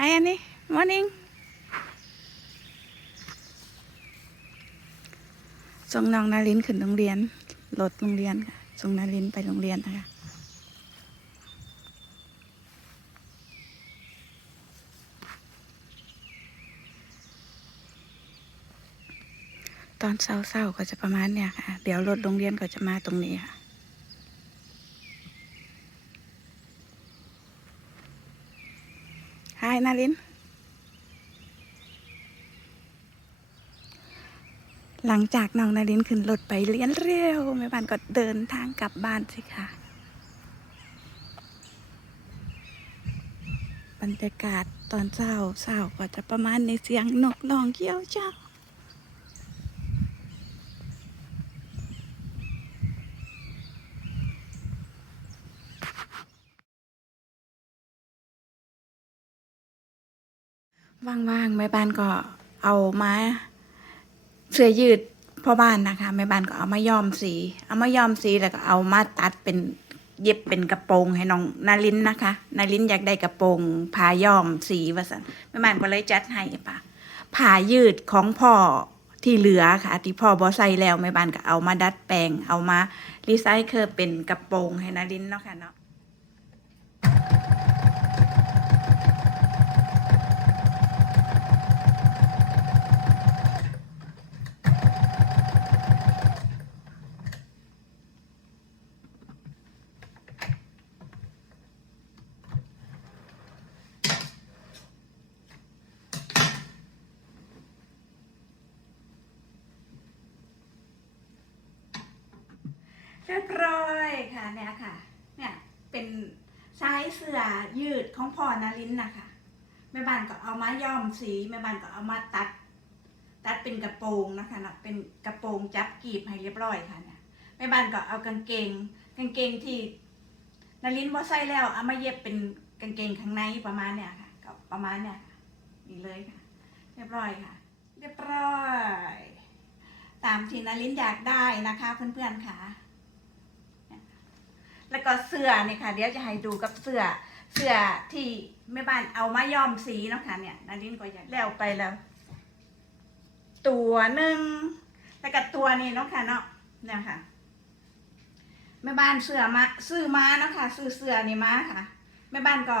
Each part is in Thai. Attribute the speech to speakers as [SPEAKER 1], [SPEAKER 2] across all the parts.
[SPEAKER 1] Hi Annie morning ส่งน้องนารินขึ้นโรงเรียนรถโรงเรียนค่ะส่งนารินไปโรงเรียนนะคะตอนเช้าๆก็จะประมาณเนี่ยค่ะ เดี๋ยวรถโรงเรียนก็จะมาตรงนี้ค่ะ Hi นาลิน หลังจากน้องนาลินขึ้นรถไปเรียนเร็วแม่บ้านก็เดินทางกลับบ้านสิค่ะ บรรยากาศตอนเช้าเช้าก็จะประมาณในเสียงนกร้องเกี้ยวเจ้า ว่างๆแม่บ้านก็เอามาเสื้อยืดพ่อบ้านนะคะแม่บ้านก็เอามาย้อมสี เอามาย้อมสีแล้วก็เอามาตัดเป็นเย็บเป็นกระโปรงให้น้องนารินนะคะนารินอยากได้กระโปรงผ้าย้อมสีว่าสันแม่บ้านก็เลยจัดให้ปะผ้ายืดของพ่อที่เหลือค่ะที่พ่อบอใส่แล้วแม่บ้านก็เอามาดัดแปลง เอามารีไซเคิลเป็นกระโปรงให้นารินเนาะค่ะเนาะ เรียบร้อยค่ะเนี่ยค่ะ เนี่ยเป็นไซส์เสื้อยืดของพ่อนารินนะคะแม่บ้านก็เอามาย้อมสีแม่บ้านก็เอามาตัด ตัดเป็นกระโปรงนะคะนะเป็นกระโปรงจับกีบให้เรียบร้อยค่ะเนี่ยแม่บ้านก็เอากางเกง กางเกงที่นารินว่าใส่แล้วเอามาเย็บเป็นกางเกงข้างในประมาณเนี่ยค่ะก็ประมาณเนี่ยนี่เลยค่ะ เรียบร้อยค่ะ เรียบร้อย ตามที่นารินอยากได้นะคะเพื่อนๆค่ะ แล้วก็เสื้อเนี่ยค่ะ เดี๋ยวจะให้ดูกับเสื้อ เสื้อที่แม่บ้านเอามาย้อมสีเนาะค่ะเนี่ยนารินก็อยากแล้วไปแล้ว ตัวหนึ่งแล้วก็ตัวนี้เนาะค่ะเนาะเนี่ยค่ะแม่บ้านเสื้อมาซื้อมาเนาะค่ะซื้อเสื้อนี่มาค่ะแม่บ้านก็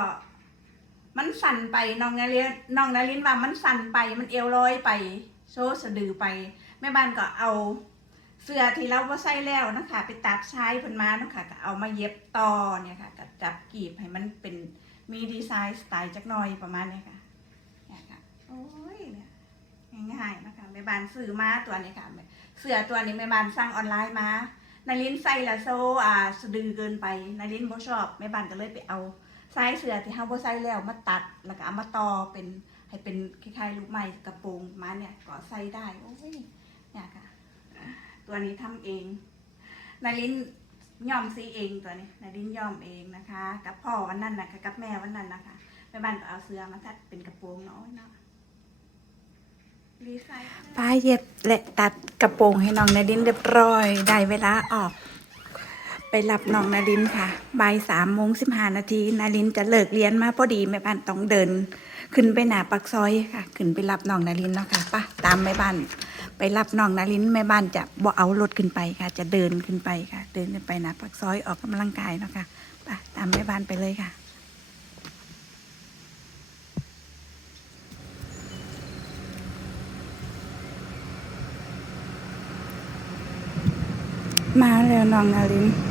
[SPEAKER 1] มันสั่นไปน้องนารินน้องนารินว่ามันสั่นไปมันเอวลอยไป โชว์สะดือไป แม่บ้านก็เอา เสื้อที่เราว่าใส่แล้วนะคะไปตัดใช้เพิ่นมาเนาะคะก็เอามาเย็บต่อเนี่ยค่ะก็จับกีบให้มันเป็นมีดีไซน์สไตล์จักหน่อยประมาณนี้ค่ะเนี่ยค่ะโอ้ยเนี่ยง่ายๆนะคะแม่บ้านซื้อมาตัวนี้ค่ะเสื้อตัวนี้แม่บ้านสั่งออนไลน์มานารินใส่ละโซอ่าสะดือเกินไปนารินบ่ชอบแม่บ้านก็เลยไปเอาไซส์เสื้อที่เฮาบ่ใส่แล้วมาตัดแล้วก็เอามาต่อเป็นให้เป็นคล้ายๆลูกไม้กระโปรงมาเนี่ยก็ใส่ได้โอ้ยเนี่ยค่ะ ตัวนี้ทำเองนารินย่อมซีเองตัวนี้นารินย่อมเองนะคะ กับพ่อวันนั้นนะคะกับแม่วันนั้นนะคะแม่บ้านก็เอาเสื้อมาทัดเป็นกระโปรงเนาะเนาะป้าเย็บและตัดกระโปรงให้น้องนารินเรียบร้อยได้เวลาออก ไปรับน้องนารินค่ะบ่ายสามโมงสิบห้านาทีนารินจะเลิกเรียนมาพอดีแม่บ้านต้องเดิน ขึ้นไปหนาปักซอยค่ะ ขึ้นไปรับน้องนารินเนาะค่ะป้าตามแม่บ้าน ไปรับน้องนาลินแม่บ้านจะบ่เอารถขึ้นไปค่ะ จะเดินขึ้นไปค่ะ เดินขึ้นไปนะปักซอยออกกำลังกายเนาะค่ะไปตามแม่บ้านไปเลยค่ะมาแล้วน้องนาลิน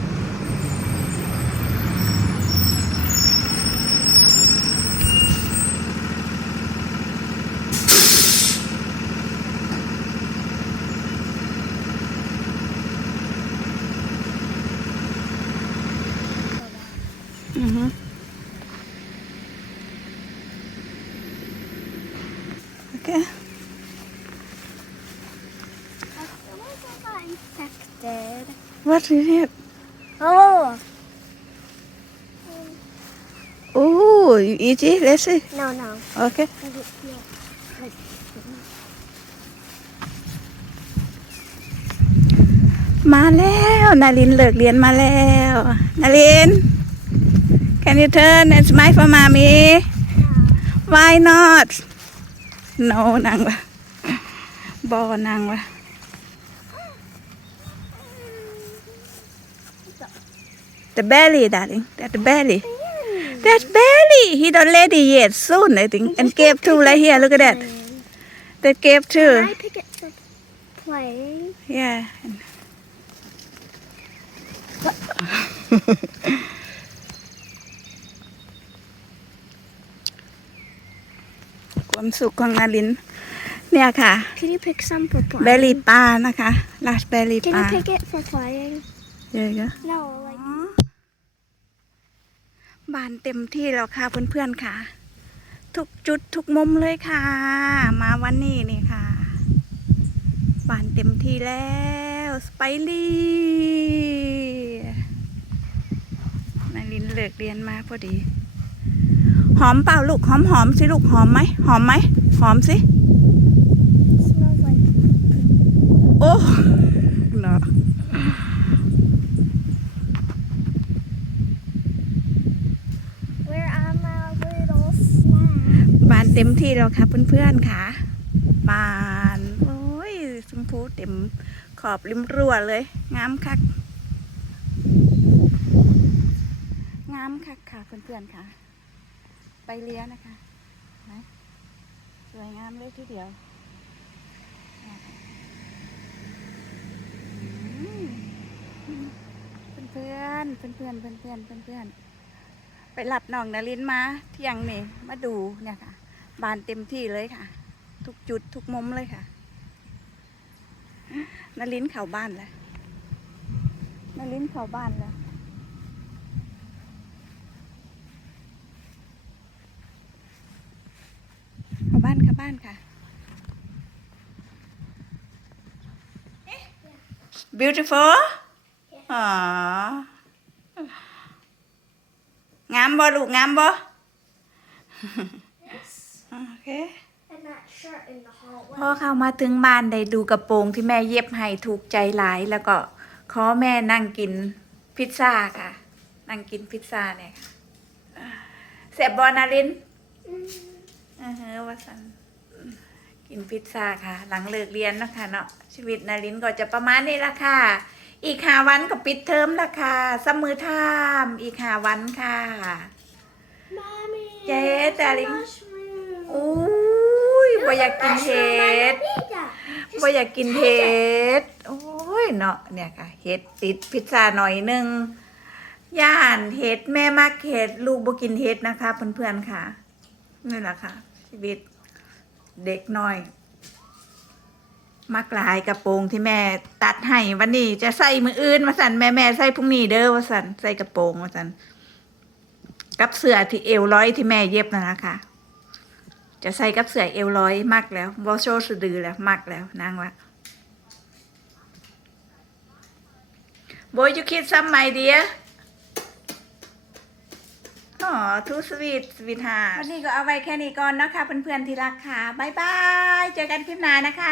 [SPEAKER 1] what is it
[SPEAKER 2] Oh,
[SPEAKER 1] oh you eat it let's see
[SPEAKER 2] no, no.
[SPEAKER 1] okay
[SPEAKER 2] Like it- no. Like,
[SPEAKER 1] มาแล้วนารินเลิกเรียนมาแล้วนาริน can you turn and smile for mommy why not no นางวะบอนางวะ the belly darling that the belly that belly he don't ready yet soon I think and gave two right here look at that that gave two
[SPEAKER 2] Can I pick it for playing?
[SPEAKER 1] yeah ความสุขของนาริน เนี่ยค่ะ
[SPEAKER 2] Can you pick some for
[SPEAKER 1] เบ
[SPEAKER 2] playing?
[SPEAKER 1] ลลี่ปลานะคะ ลาสเบลลี่
[SPEAKER 2] Can
[SPEAKER 1] ปลา
[SPEAKER 2] you pick it for playing?
[SPEAKER 1] เยอะ
[SPEAKER 2] No, like
[SPEAKER 1] ๆ บานเต็มที่แล้วค่ะเพื่อนๆค่ะ ทุกจุดทุกมุมเลยค่ะ มาวันนี้นี่ค่ะ บานเต็มที่แล้วสไปลี่นารินเลิกเรียนมาพอดี หอมเปล่าลูกหอมหอมสิลูกหอมไหมหอมไหมหอมสิ
[SPEAKER 2] smells like
[SPEAKER 1] โอ้เนาะ
[SPEAKER 2] where are my little snacks?
[SPEAKER 1] บาน เต็มที่แล้วค่ะเพื่อนๆค่ะบานโอ้ยชมพูเต็มขอบริมรั้วเลย งามคักงามคักค่ะเพื่อนๆค่ะ ไปเลี้ยนะคะสวยงามเลยทีเดียวอืมเพื่อนๆเพื่อนๆเพื่อนๆเพื่อนๆเพื่อนไปหลับน้องนารินมาเที่ยงนี่มาดูเนี่ยค่ะ บานเต็มที่เลยค่ะ ทุกจุดทุกมุมเลยค่ะนารินเข้าบ้านแล้วนารินเข้าบ้านแล้วเข้าบ้านเข้าบ้านค่ะ beautiful อ๋องามบ่ลูกงามบ่ โอเค
[SPEAKER 2] And that shirt in the hallway.
[SPEAKER 1] พอเข้ามาถึงบ้านได้ดูกระโปรงที่แม่เย็บให้ถูกใจหลาย แล้วก็ขอแม่นั่งกินพิซซ่าค่ะ นั่งกินพิซซ่าเนี่ยค่ะเสียบบอนารินอือฮะว่าสันกินพิซซ่าค่ะ หลังเลิกเรียนเนาะคะเนาะชีวิตนารินก็จะประมาณนี้ละค่ะ อีกหาวันก็ปิดเทอมละค่ะสมือทาม อีกหาวันค่ะ
[SPEAKER 2] Mommy.
[SPEAKER 1] Yeah,
[SPEAKER 2] it's a
[SPEAKER 1] darling.
[SPEAKER 2] mushroom.
[SPEAKER 1] อุ้ยบ่อยากกินเห็ด
[SPEAKER 2] Just
[SPEAKER 1] ว่าอยากกินเห็ดโอ้ยเนาะเนี่ยค่ะเห็ดติดพิซซ่าหน่อยหนึงย่านเห็ดแม่มักเห็ดลูกบ่กินเห็ดนะคะเพื่อนๆค่ะนี่แหละค่ะชีวิตเด็กน้อย มักหลายกระโปรงที่แม่ตัดให้วันนี้จะใส่มืออื่นมาสันแม่แม่ใส่พรุ่งนี้เด้อว่าสันใส่กระโปรงว่าสันกับเสื้อที่เอวร้อยที่แม่เย็บนะนะคะ จะใส่กับเสื้อเอวร้อยมากแล้วบอโชสะดือแล้วมากแล้วนางว่า Boy you kiss some my dear อ๋อทูสวีทสวีทฮาวันนี้ก็เอาไว้แค่นี้ก่อนนะคะเพื่อนๆที่รักค่ะ บ๊ายบาย เจอกันคลิปหน้านะคะ